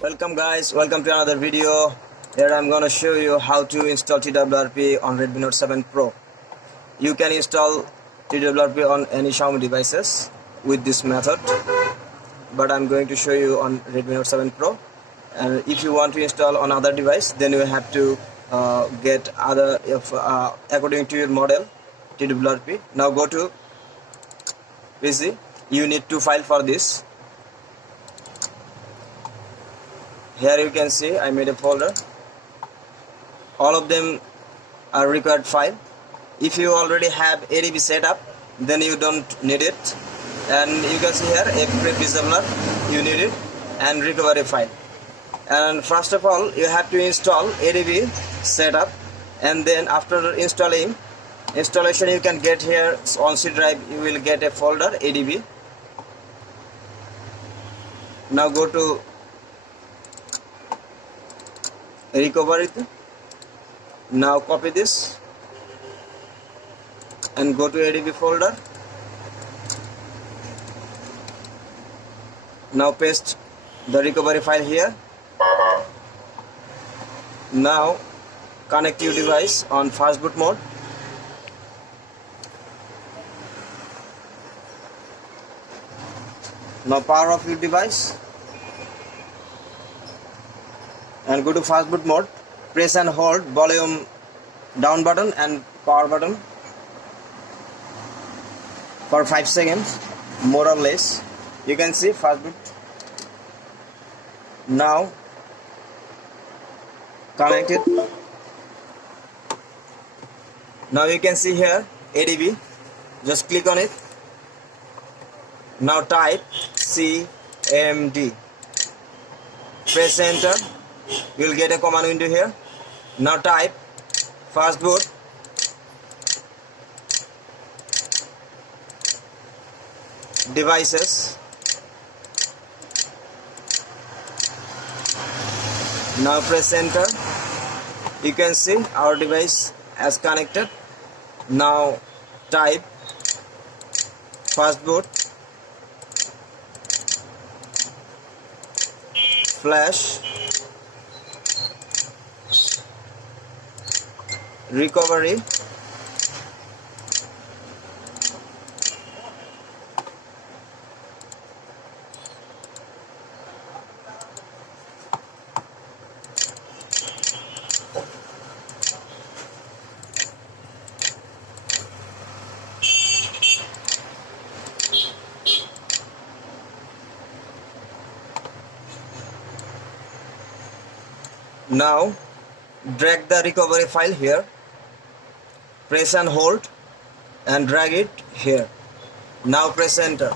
Welcome guys, welcome to another video. Here I'm gonna show you how to install TWRP on Redmi Note 7 Pro. You can install TWRP on any Xiaomi devices with this method, but I'm going to show you on Redmi Note 7 Pro. And if you want to install on other device, then you have to get other according to your model TWRP. Now go to PC. You need to file for this. Here you can see I made a folder. All of them are required file. If you already have ADB set up, then you don't need it. And you can see here Twrp disabler, you need it, and recovery file. And first of all, you have to install ADB setup, and then after installation, you can get here on C drive. You will get a folder ADB. Now go to recovery. Now copy this and go to ADB folder. Now paste the recovery file here. Now connect your device on fast boot mode. Now power off your device and go to fast boot mode. Press and hold volume down button and power button for 5 seconds, more or less. You can see fast boot. Now connect it. Now you can see here ADB. Just click on it. Now type CMD. Press enter. You will get a command window here. Now type fast boot devices. Now press enter. You can see our device has connected. Now type fast boot flash recovery Now drag the recovery file here, press and hold and drag it here. Now press enter.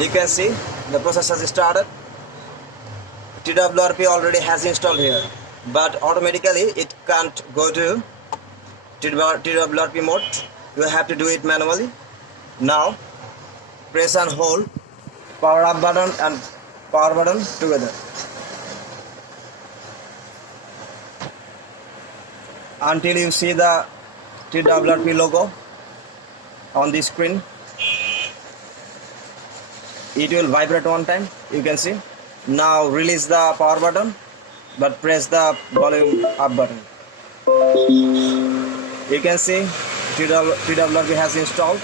You can see the process has started. TWRP already has installed here, but automatically it can't go to TWRP mode. You have to do it manually. Now press and hold power up button and power button together until you see the TWRP logo on the screen. It will vibrate one time, you can see. Now release the power button, but press the volume up button. You can see TWRP has installed.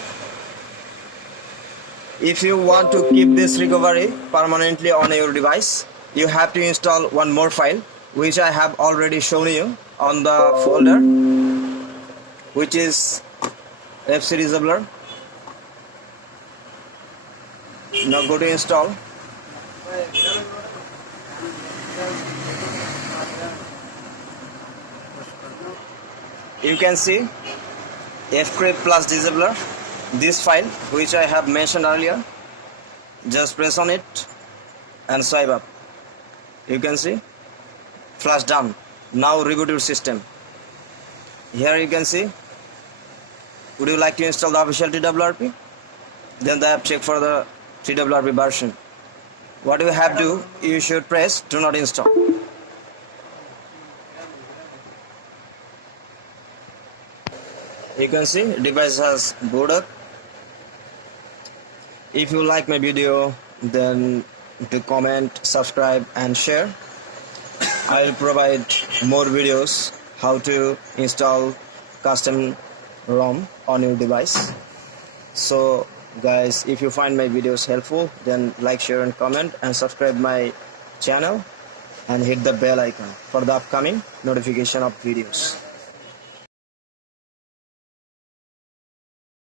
If you want to keep this recovery permanently on your device, you have to install one more file, which I have already shown you on the folder, which is FC disabler. Now go to install. You can see Twrp plus disabler, this file which I have mentioned earlier. Just press on it and swipe up. You can see flash done. Now reboot your system. Here you can see, would you like to install the official TWRP? Then the app check for the TWRP version. What you have to do, you should press do not install. You can see device has booted up. If you like my video, then do comment, subscribe and share. I will provide more videos how to install custom ROM on your device. So guys, if you find my videos helpful, then like, share and comment, and subscribe my channel and hit the bell icon for the upcoming notification of videos.